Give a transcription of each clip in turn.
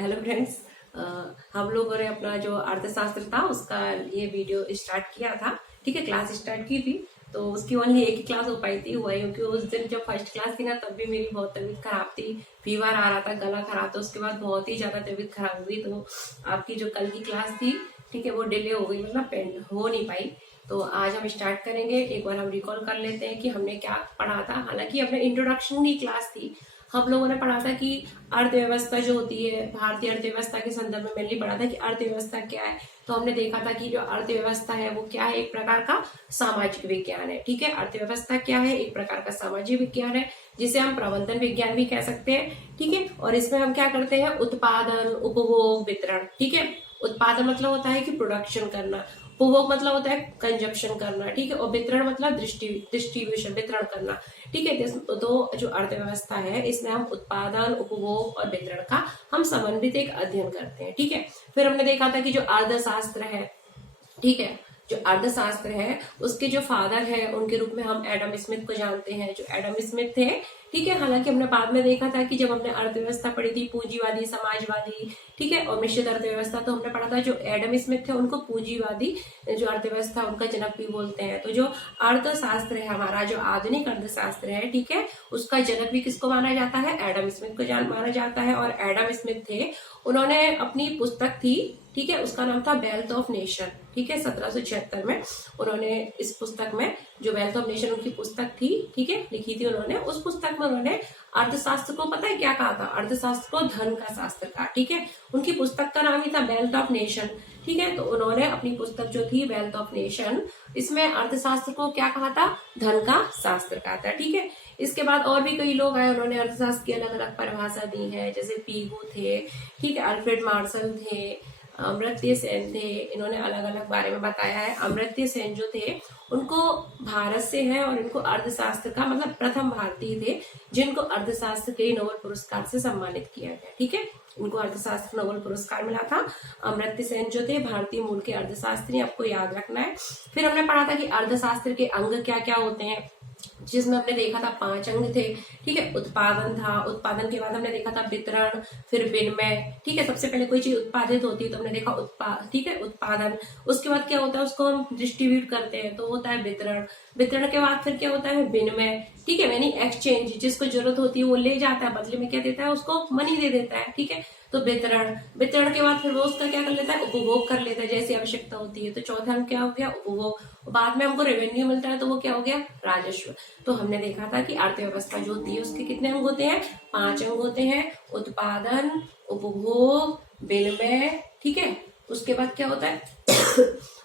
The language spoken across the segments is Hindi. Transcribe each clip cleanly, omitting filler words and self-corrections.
Hello friends. हम लोगों ने अपना जो अर्थशास्त्र था उसका ये वीडियो स्टार्ट किया था। ठीक है, क्लास स्टार्ट की थी तो उसकी ओनली एक ही क्लास हो पाई थी, हुआ क्योंकि उस दिन जब फर्स्ट क्लास थी ना तब भी मेरी बहुत तबीयत खराब थी, फीवर आ रहा था, गला खराब था। उसके बाद बहुत ही ज्यादा तबीयत खराब हुई तो आपकी जो कल की क्लास थी, ठीक है, वो डिले हो गई, मतलब पेंड हो नहीं पाई। तो आज हम स्टार्ट करेंगे। एक बार हम रिकॉल कर लेते हैं कि हमने क्या पढ़ा था। हालांकि अपने इंट्रोडक्शन की क्लास थी, हम लोगों ने पढ़ा था कि अर्थव्यवस्था जो होती है, भारतीय अर्थव्यवस्था के संदर्भ में मेनली पढ़ा था कि अर्थव्यवस्था क्या है। तो हमने देखा था कि जो अर्थव्यवस्था है वो क्या है, एक प्रकार का सामाजिक विज्ञान है। ठीक है, अर्थव्यवस्था क्या है, एक प्रकार का सामाजिक विज्ञान है जिसे हम प्रबंधन विज्ञान भी कह सकते हैं। ठीक है, और इसमें हम क्या करते हैं, उत्पादन, उपभोग, वितरण। ठीक है, उत्पादन मतलब होता है कि प्रोडक्शन करना, उपभोग मतलब होता है कंजप्शन करना, ठीक है, और वितरण मतलब डिस्ट्रीब्यूशन, वितरण करना। ठीक है, तो जो अर्थव्यवस्था है इसमें हम उत्पादन, उपभोग और वितरण का हम समन्वित एक अध्ययन करते हैं। ठीक है, फिर हमने देखा था कि जो अर्थशास्त्र है, ठीक है, जो अर्थशास्त्र है उसके जो फादर है उनके रूप में हम एडम स्मिथ को जानते हैं, जो एडम स्मिथ थे। ठीक है, हालांकि हमने बाद में देखा था कि जब हमने अर्थव्यवस्था पढ़ी थी, पूंजीवादी, समाजवादी, ठीक है, और मिश्रित अर्थव्यवस्था, तो हमने पढ़ा था जो एडम स्मिथ थे उनको पूंजीवादी जो अर्थव्यवस्था उनका जनक भी बोलते हैं। तो जो अर्थशास्त्र है हमारा, जो आधुनिक अर्थशास्त्र है, ठीक है, उसका जनक भी किसको माना जाता है, एडम स्मिथ को माना जाता है। और एडम स्मिथ थे, उन्होंने अपनी पुस्तक थी, ठीक है, उसका नाम था वेल्थ ऑफ नेशन। ठीक है, 1776 में उन्होंने इस पुस्तक में, जो वेल्थ ऑफ नेशन उनकी पुस्तक थी, ठीक है, लिखी थी उन्होंने। उस पुस्तक में उन्होंने अर्थशास्त्र को, पता है क्या कहा था, अर्थशास्त्र को धन का शास्त्र कहा। ठीक है, उनकी पुस्तक का नाम ही था वेल्थ ऑफ नेशन। ठीक है, तो उन्होंने अपनी पुस्तक जो थी वेल्थ ऑफ नेशन, इसमें अर्थशास्त्र को क्या कहा था, धन का शास्त्र कहा था। ठीक है, इसके बाद और भी कई लोग आए, उन्होंने अर्थशास्त्र की अलग अलग परिभाषा दी है, जैसे पीगू थे, ठीक है, अल्फ्रेड मार्शल थे, अमर्त्य सेन थे, इन्होंने अलग अलग बारे में बताया है। अमर्त्य सेन जो थे उनको भारत से है और इनको अर्थशास्त्र का, मतलब प्रथम भारतीय थे जिनको अर्थशास्त्र के नोबेल पुरस्कार से सम्मानित किया गया। ठीक है, उनको अर्थशास्त्र नोबेल पुरस्कार मिला था। अमर्त्य सेन जो थे भारतीय मूल के अर्थशास्त्री, आपको याद रखना है। फिर हमने पढ़ा था कि अर्थशास्त्र के अंग क्या क्या होते हैं, जिसमें हमने देखा था 5 अंग थे। ठीक है, उत्पादन था, उत्पादन के बाद हमने देखा था वितरण, फिर विनिमय। ठीक है, सबसे पहले कोई चीज उत्पादित होती है तो हमने देखा ठीक है, उत्पादन। उसके बाद क्या होता है, उसको हम डिस्ट्रीब्यूट करते हैं तो होता है वितरण। वितरण के बाद फिर क्या होता है, विनिमय। ठीक है, यानी एक्सचेंज, जिसको जरूरत होती है वो ले जाता है, बदले में क्या देता है, उसको मनी दे देता है। ठीक है, तो वितरण। वितरण के बाद फिर वो उसका क्या कर लेता है, उपभोग कर लेता है, जैसी आवश्यकता होती है। तो चौथा अंग क्या हो गया, उपभोग। बाद में हमको रेवेन्यू मिलता है तो वो क्या हो गया, राजस्व। तो हमने देखा था कि अर्थव्यवस्था जो होती है उसके कितने अंग होते हैं, 5 अंग होते हैं, उत्पादन, उपभोग, विनिमय। ठीक है, उसके बाद क्या होता है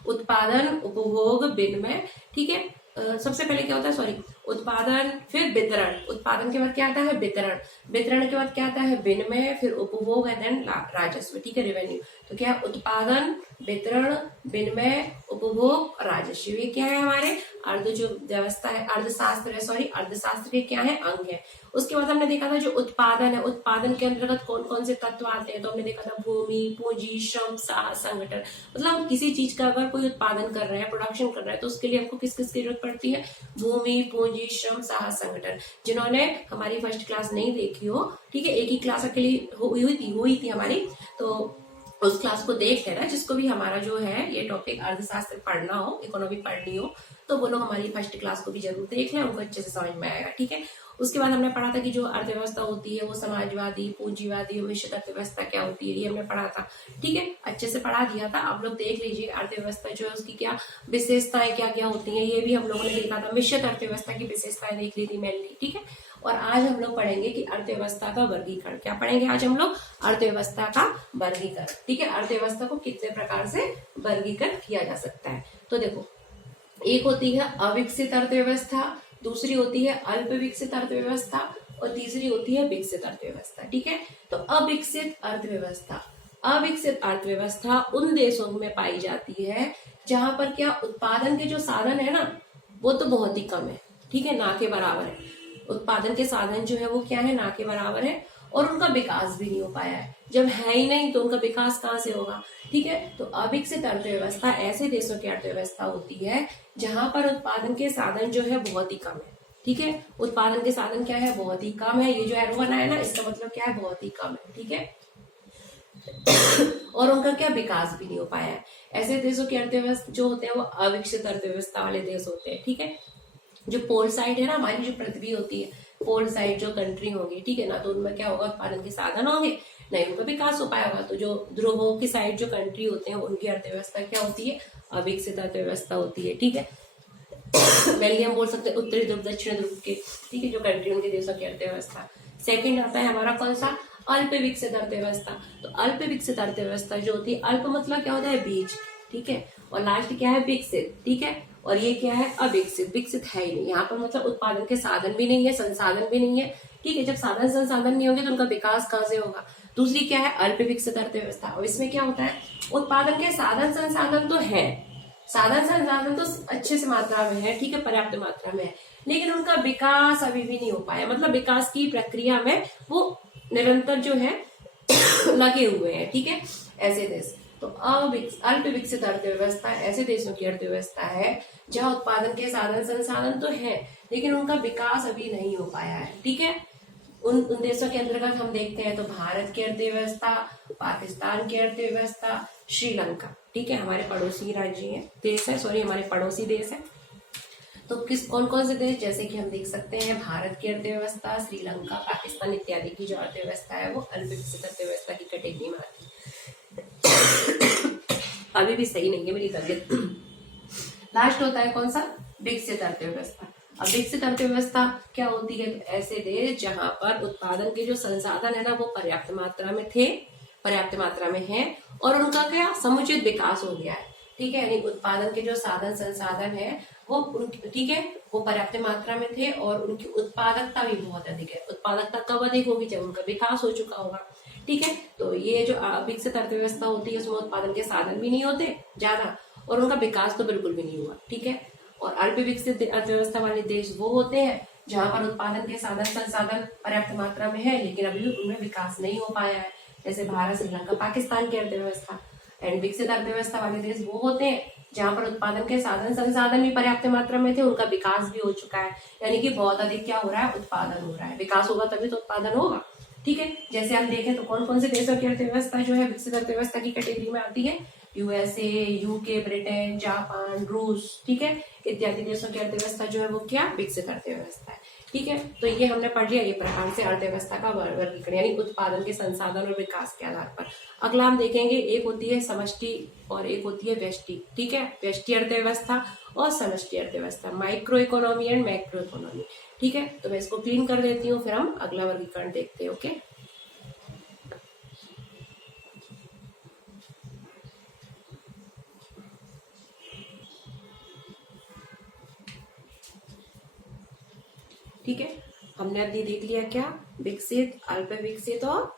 उत्पादन, उपभोग, विनिमय। ठीक है, सबसे पहले क्या होता है, सॉरी, उत्पादन, फिर वितरण। उत्पादन के बाद क्या आता है, वितरण। वितरण के बाद क्या आता है, विनिमय, फिर उपभोग है, देन राजस्व। ठीक है, रेवेन्यू। तो क्या, उत्पादन, वितरण, विनिमय, उपभोग, राजस्व, ये क्या है, हमारे अर्ध जो व्यवस्था है, अर्थशास्त्र है, सॉरी, अर्थशास्त्र के क्या है, अंग है। उसके बाद हमने देखा था जो उत्पादन है, उत्पादन के अंतर्गत कौन कौन से तत्व आते हैं। तो हमने देखा था भूमि, पूंजी, श्रम, साहस, संगठन। मतलब हम किसी चीज का अगर कोई उत्पादन कर रहे हैं, प्रोडक्शन कर रहे हैं, तो उसके लिए हमको किस किस की जरूरत पड़ती है, भूमि, पूंजी, श्रम, साहस, संगठन। जिन्होंने हमारी फर्स्ट क्लास नहीं देखी हो, ठीक है, एक ही क्लास अकेली हुई थी हमारी, तो उस क्लास को देख लेना। जिसको भी हमारा जो है ये टॉपिक अर्थशास्त्र पढ़ना हो, इकोनॉमी पढ़नी हो, तो वो लोग हमारी फर्स्ट क्लास को भी जरूर देख लें, उनको अच्छे से समझ में आएगा। ठीक है, उसके बाद हमने पढ़ा था कि जो अर्थव्यवस्था होती है वो समाजवादी, पूंजीवादी, मिश्रित अर्थव्यवस्था क्या होती है, ये हमने पढ़ा था। ठीक है, अच्छे से पढ़ा दिया था, आप लोग देख लीजिए। अर्थव्यवस्था जो है उसकी क्या विशेषताएं क्या क्या होती है, ये भी हम लोगों ने देखा था। मिश्रित अर्थव्यवस्था की विशेषताएं देख ली थी मेनली। ठीक है, और आज हम लोग पढ़ेंगे कि अर्थव्यवस्था का वर्गीकरण। क्या पढ़ेंगे आज हम लोग, अर्थव्यवस्था का वर्गीकरण। ठीक है, अर्थव्यवस्था को कितने प्रकार से वर्गीकरण किया जा सकता है। तो देखो, एक होती है अविकसित अर्थव्यवस्था, दूसरी होती है अल्प विकसित अर्थव्यवस्था और तीसरी होती है विकसित अर्थव्यवस्था। ठीक है, तो अविकसित अर्थव्यवस्था, अविकसित अर्थव्यवस्था उन देशों में पाई जाती है जहां पर क्या, उत्पादन के जो साधन है ना वो तो बहुत ही कम है। ठीक है, ना के बराबर है। उत्पादन के साधन जो है वो क्या है, ना के बराबर है, और उनका विकास भी नहीं हो पाया है। जब है ही नहीं तो उनका विकास कहाँ से होगा। ठीक है, तो अविकसित अर्थव्यवस्था ऐसे देशों की अर्थव्यवस्था होती है जहां पर उत्पादन के साधन जो है बहुत ही कम है। ठीक है, उत्पादन के साधन क्या है, बहुत ही कम है। ये जो एरो बना है ना, इसका मतलब क्या है, बहुत ही कम है। ठीक है, और उनका क्या विकास भी नहीं हो पाया है। ऐसे देशों की अर्थव्यवस्था जो होते हैं वो अविकसित अर्थव्यवस्था वाले देश होते हैं, ठीक है। जो पोल साइड है ना, हमारी जो पृथ्वी होती है, पोल साइड जो कंट्री होगी, ठीक है ना, तो उनमें क्या होगा, उत्पादन के साधन होंगे, नहीं उनका विकास हो पाएगा। तो जो ध्रुवों की साइड जो कंट्री होते हैं उनकी अर्थव्यवस्था क्या होती है, अविकसित अर्थव्यवस्था होती है, ठीक है। मेनली हम बोल सकते हैं उत्तरी ध्रुव दक्षिण ध्रुव के, ठीक है, जो कंट्री उनके देशों की अर्थव्यवस्था। सेकंड आता है हमारा कौन सा, अल्प विकसित अर्थव्यवस्था। तो अल्प विकसित अर्थव्यवस्था जो होती है, अल्प मतलब क्या होता है, बीज, ठीक है, और लास्ट क्या है, विकसित, ठीक है, और ये क्या है, अविकसित, विकसित है ही नहीं, यहाँ पर मतलब उत्पादन के साधन भी नहीं है, संसाधन भी नहीं है, ठीक है। जब साधन संसाधन नहीं होंगे तो उनका विकास कहाँ से होगा। दूसरी क्या है, अल्प विकसित अर्थव्यवस्था, और इसमें क्या होता है, उत्पादन के साधन संसाधन तो है, साधन संसाधन तो अच्छे से मात्रा में है, ठीक है, पर्याप्त मात्रा में है, लेकिन उनका विकास अभी भी नहीं हो पाया, मतलब विकास की प्रक्रिया में वो निरंतर जो है लगे हुए हैं, ठीक है, ऐसे देश। तो अल्प विकसित अर्थव्यवस्था ऐसे देशों की अर्थव्यवस्था है जहां उत्पादन के साधन संसाधन तो है लेकिन उनका विकास अभी नहीं हो पाया है, ठीक है। उन देशों के अंतर्गत हम देखते हैं तो भारत की अर्थव्यवस्था, पाकिस्तान की अर्थव्यवस्था, श्रीलंका, ठीक है, हमारे पड़ोसी राज्य है, देश है, सॉरी हमारे पड़ोसी देश है। तो किस कौन कौन से देश, जैसे कि हम देख सकते हैं भारत की अर्थव्यवस्था, श्रीलंका, पाकिस्तान इत्यादि की जो अर्थव्यवस्था है वो अल्प विकसित अर्थव्यवस्था की कैटेगरी में आती है। अभी भी सही नहीं है मेरी तबियत। लास्ट होता है कौन सा, विकसित अर्थव्यवस्था। अब विकसित अर्थव्यवस्था क्या होती है, तो ऐसे देश जहां पर उत्पादन के जो संसाधन है ना वो पर्याप्त मात्रा में थे, पर्याप्त मात्रा में है, और उनका क्या समुचित विकास हो गया है, ठीक है, यानी उत्पादन के जो साधन संसाधन है वो, ठीक है, वो पर्याप्त मात्रा में थे और उनकी उत्पादकता भी बहुत अधिक है। उत्पादकता कब अधिक होगी, जब उनका विकास हो चुका होगा, ठीक है। तो ये जो विकसित अर्थव्यवस्था होती है उसमें उत्पादन के साधन भी नहीं होते ज्यादा और उनका विकास तो बिल्कुल भी नहीं हुआ, ठीक है। और अल्प विकसित अर्थव्यवस्था वाले देश वो होते हैं जहां पर उत्पादन के साधन संसाधन पर्याप्त मात्रा में है लेकिन अभी उनमें विकास नहीं हो पाया है, जैसे भारत, श्रीलंका, पाकिस्तान की अर्थव्यवस्था। एंड विकसित अर्थव्यवस्था वाले देश वो होते हैं जहां पर उत्पादन के साधन संसाधन भी पर्याप्त मात्रा में थे, उनका विकास भी हो चुका है, यानी कि बहुत अधिक क्या हो रहा है, उत्पादन हो रहा है। विकास होगा तभी तो उत्पादन होगा, ठीक है। जैसे हम देखें तो कौन कौन से देशों की अर्थव्यवस्था जो है विकसित अर्थव्यवस्था की कैटेगरी में आती है, यूएसए, यूके, ब्रिटेन, जापान, रूस, ठीक है, इत्यादि देशों की अर्थव्यवस्था जो है वो क्या, विकसित अर्थव्यवस्था है, ठीक है। तो ये हमने पढ़ लिया ये प्रकार से अर्थव्यवस्था का वर्गीकरण, यानी उत्पादन के संसाधन और विकास के आधार पर। अगला हम देखेंगे, एक होती है समष्टि और एक होती है व्यष्टि, ठीक है, व्यष्टि अर्थव्यवस्था और समष्टि अर्थव्यवस्था, micro economy and macro economy, ठीक है। तो मैं इसको क्लीन कर देती हूँ, फिर हम अगला वर्गीकरण देखते हैं, ओके। ठीक है, हमने अभी देख लिया क्या, विकसित, अल्प विकसित और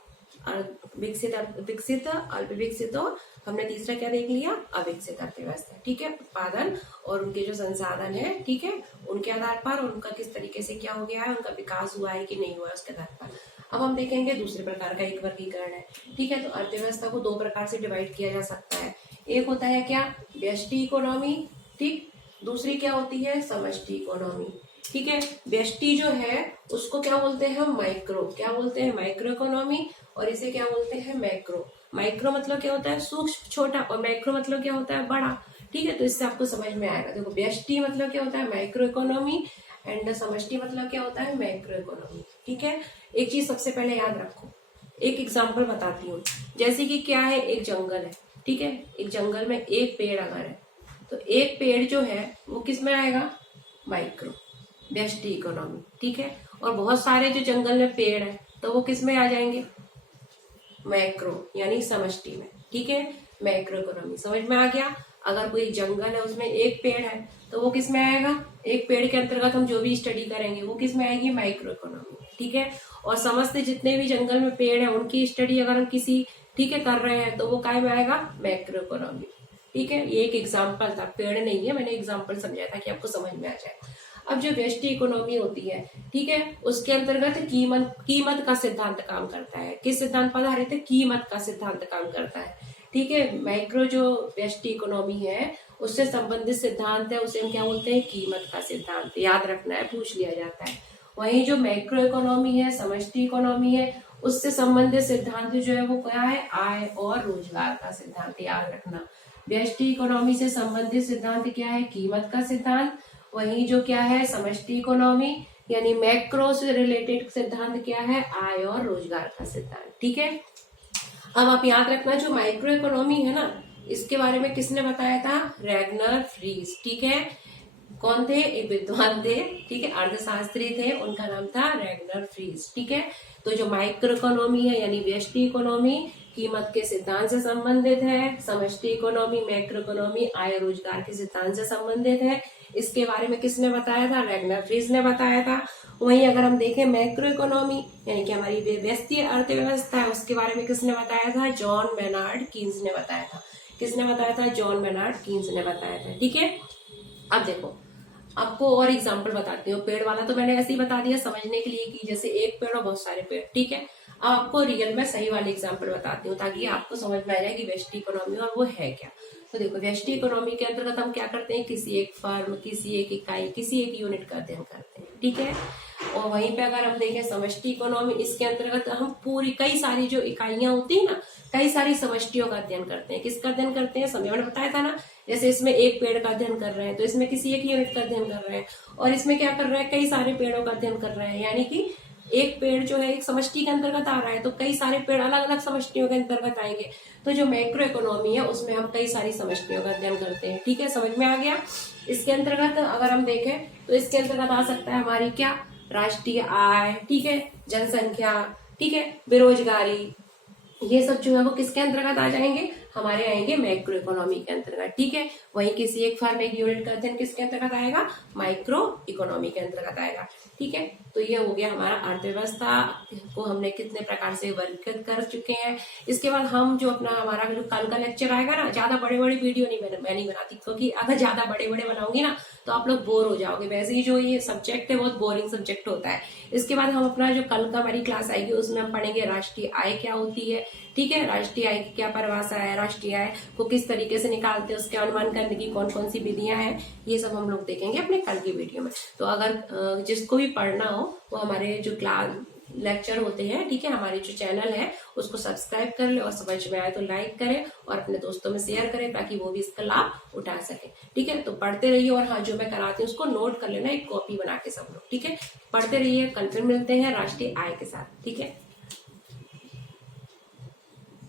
विकसित, अल्प विकसित और हमने तीसरा क्या देख लिया, अविकसित अर्थव्यवस्था, ठीक है। उत्पादन और उनके जो संसाधन है, ठीक है, उनके आधार पर और उनका किस तरीके से क्या हो गया है, उनका विकास हुआ है कि नहीं हुआ है उसके आधार पर। अब हम देखेंगे दूसरे प्रकार का एक वर्गीकरण है, ठीक है। तो अर्थव्यवस्था को दो प्रकार से डिवाइड किया जा सकता है, एक होता है क्या, व्यष्टि इकोनॉमी, ठीक, दूसरी क्या होती है, समष्टि इकोनॉमी, ठीक है। व्यष्टि जो है उसको क्या बोलते हैं हम, माइक्रो, क्या बोलते हैं, माइक्रो इकोनॉमी, और इसे क्या बोलते हैं, मैक्रो। माइक्रो मतलब क्या होता है, सूक्ष्म, छोटा, और मैक्रो मतलब क्या होता है, बड़ा, ठीक है। तो इससे आपको समझ में आएगा। देखो, व्यष्टि मतलब क्या होता है, माइक्रो इकोनॉमी, एंड समष्टि मतलब क्या होता है, मैक्रो इकोनॉमी, ठीक है। एक चीज सबसे पहले याद रखो, एक एग्जाम्पल बताती हूँ, जैसे कि क्या है, एक जंगल है, ठीक है, एक जंगल में एक पेड़ अगर है तो एक पेड़ जो है वो किस में आएगा, माइक्रो, व्यष्टि इकोनॉमी, ठीक है। और बहुत सारे जो जंगल में पेड़ है तो वो किस में आ जाएंगे, मैक्रो, यानी समष्टि में, ठीक है, मैक्रो इकोनॉमी। समझ में आ गया। अगर कोई जंगल है उसमें एक पेड़ है तो वो किस में आएगा, एक पेड़ के अंतर्गत हम जो भी स्टडी करेंगे वो किस में आएगी, माइक्रो इकोनॉमी, ठीक है। और समस्त जितने भी जंगल में पेड़ है उनकी स्टडी अगर हम किसी, ठीक है, कर रहे हैं तो वो काय में आएगा, मैक्रो इकोनॉमी, ठीक है। ये एक एग्जाम्पल था, पेड़ नहीं है, मैंने एग्जाम्पल समझाया था कि आपको समझ में आ जाए। अब जो व्यष्टि इकोनॉमी होती है, ठीक है, उसके अंतर्गत कीमत का सिद्धांत काम करता है। किस सिद्धांत पर आधारित है, कीमत का सिद्धांत काम करता है, ठीक है। माइक्रो जो व्यष्टि इकोनॉमी है उससे संबंधित सिद्धांत है, उसे हम क्या बोलते हैं, कीमत का सिद्धांत, याद रखना है, पूछ लिया जाता है। वहीं जो मैक्रो इकोनॉमी है, समष्टि इकोनॉमी है, उससे संबंधित सिद्धांत जो है वो क्या है, आय और रोजगार का सिद्धांत, याद रखना। व्यष्टि इकोनॉमी से संबंधित सिद्धांत क्या है, कीमत का सिद्धांत। वहीं जो क्या है समष्टि इकोनॉमी यानी मैक्रो से रिलेटेड सिद्धांत क्या है, आय और रोजगार का सिद्धांत। ठीक है, अब आप याद रखना जो माइक्रो इकोनॉमी है ना, इसके बारे में किसने बताया था, रैगनर फ्रीज। ठीक है, कौन थे, एक विद्वान थे, ठीक है, अर्थशास्त्री थे, उनका नाम था रैगनर फ्रीज। ठीक है, तो जो माइक्रो इकोनॉमी है यानी व्यष्टि इकोनॉमी कीमत के सिद्धांत से संबंधित है, समष्टि इकोनॉमी मैक्रो इकोनॉमी आय रोजगार के सिद्धांत से संबंधित है। इसके बारे में किसने बताया था, रैगनर फ्रीज ने बताया था। वहीं अगर हम देखें मैक्रो इकोनॉमी यानी कि हमारी व्यष्टि अर्थव्यवस्था है, उसके बारे में किसने बताया था, जॉन मेनार्ड कीन्स ने बताया था। किसने बताया था, जॉन मेनार्ड कीन्स ने बताया था। ठीक है, अब देखो आपको और एग्जाम्पल बताती हूँ। पेड़ वाला तो मैंने ऐसे ही बता दिया समझने के लिए कि जैसे एक पेड़ और बहुत सारे पेड़। ठीक है, अब आपको रियल में सही वाले एग्जाम्पल बताती हूँ ताकि आपको समझ में आ जाए कि व्यष्टि इकोनॉमी और वो है क्या। तो देखो व्यष्टि इकोनॉमी के अंतर्गत हम क्या करते हैं, किसी एक फर्म, किसी एक इकाई, किसी एक यूनिट का अध्ययन करते हैं। ठीक है, और वहीं पे अगर हम देखें समष्टि इकोनॉमी, इसके अंतर्गत हम पूरी कई सारी जो इकाइयां होती है ना, कई सारी समष्टियों का अध्ययन करते हैं। किसका अध्ययन करते हैं, समय मैंने बताया था ना, जैसे इसमें एक पेड़ का अध्ययन कर रहे हैं तो इसमें किसी एक यूनिट का अध्ययन कर रहे हैं, और इसमें क्या कर रहे हैं, कई सारे पेड़ों का अध्ययन कर रहे हैं। यानी कि एक पेड़ जो है एक समष्टि के अंतर्गत आ रहा है तो कई सारे पेड़ अलग अलग समष्टियों के अंतर्गत आएंगे। तो जो मैक्रो इकोनॉमी है उसमें हम कई सारी समष्टियों का अध्ययन करते हैं। ठीक है, समझ में आ गया। इसके अंतर्गत अगर हम देखें तो इसके अंतर्गत आ सकता है हमारी क्या, राष्ट्रीय आय, ठीक है, जनसंख्या, ठीक है, बेरोजगारी, ये सब जो है वो किसके अंतर्गत आ जाएंगे, हमारे आएंगे मैक्रो इकोनॉमी के अंतर्गत। ठीक है, वहीं किसी एक फर्म एक यूनिट का अध्ययन किसके अंतर्गत आएगा, माइक्रो इकोनॉमी के अंतर्गत आएगा। ठीक है, तो ये हो गया हमारा अर्थव्यवस्था को हमने कितने प्रकार से वर्गीकृत कर चुके हैं। इसके बाद हम जो अपना हमारा जो कल का लेक्चर आएगा ना, ज्यादा बड़े बड़े वीडियो मैं नहीं बनाती, क्योंकि अगर ज्यादा बड़े बड़े बनाऊंगी ना तो आप लोग बोर हो जाओगे। वैसे ही जो ये सब्जेक्ट है बहुत बोरिंग सब्जेक्ट होता है। इसके बाद हम अपना जो कल का हमारी क्लास आएगी उसमें हम पढ़ेंगे राष्ट्रीय आय क्या होती है। ठीक है, राष्ट्रीय आय की क्या परिभाषा है, राष्ट्रीय आय को किस तरीके से निकालते हैं, उसके अनुमान करने की कौन कौन सी विधियां हैं, ये सब हम लोग देखेंगे अपने कल की वीडियो में। तो अगर जिसको भी पढ़ना हो वो हमारे जो क्लास लेक्चर होते हैं, ठीक है, हमारे जो चैनल है उसको सब्सक्राइब कर ले, और समझ में आए तो लाइक करें और अपने दोस्तों में शेयर करें ताकि वो भी इसका लाभ उठा सके। ठीक है, तो पढ़ते रहिए, और हाँ जो मैं कराती हूँ उसको नोट कर लेना एक कॉपी बना के सब लोग। ठीक है, पढ़ते रहिए, कल फिर मिलते हैं राष्ट्रीय आय के साथ। ठीक है।